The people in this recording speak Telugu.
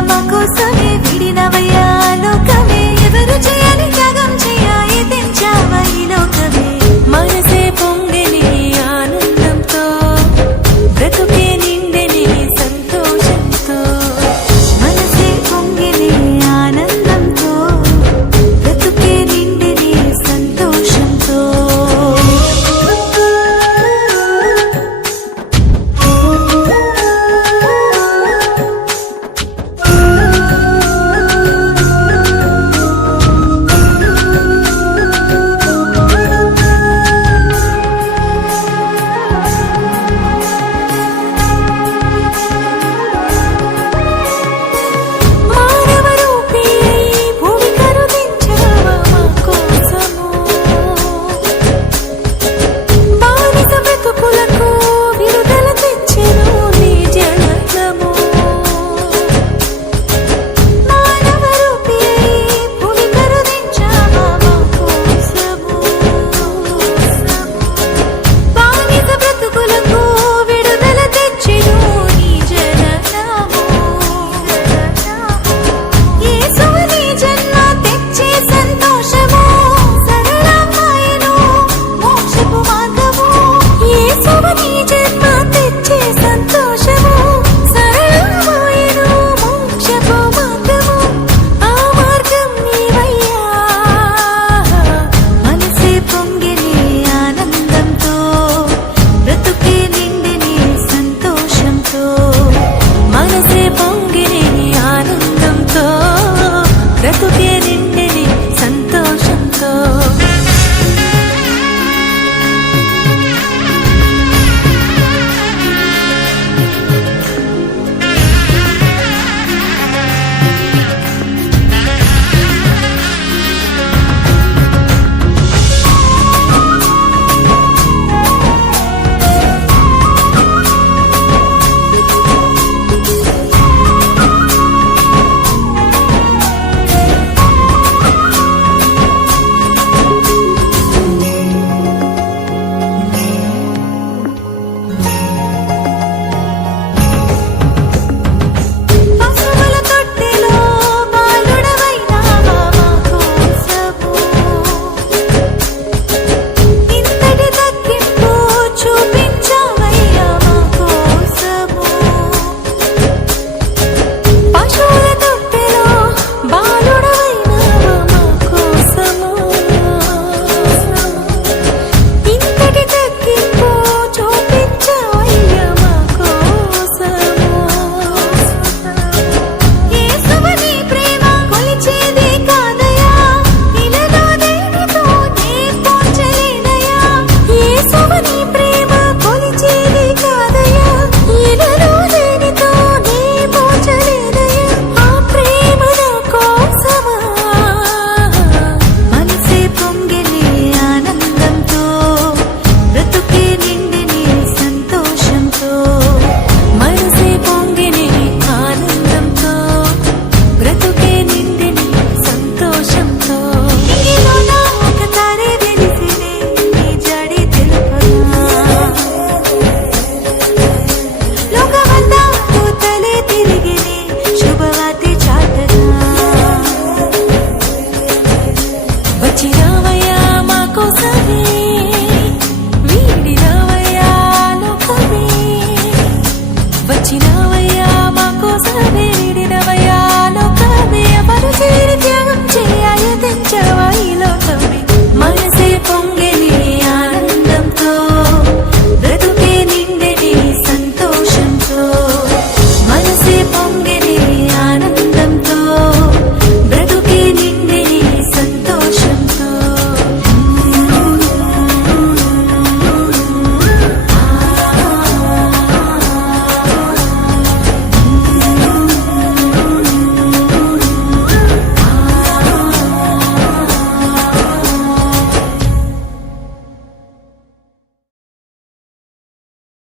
మా కోసమే విడినవయ్యా లోకమే. ఎవరు చేయని త్యాగం చేయాయి తెంచావయ్యి లోకమే. మనసు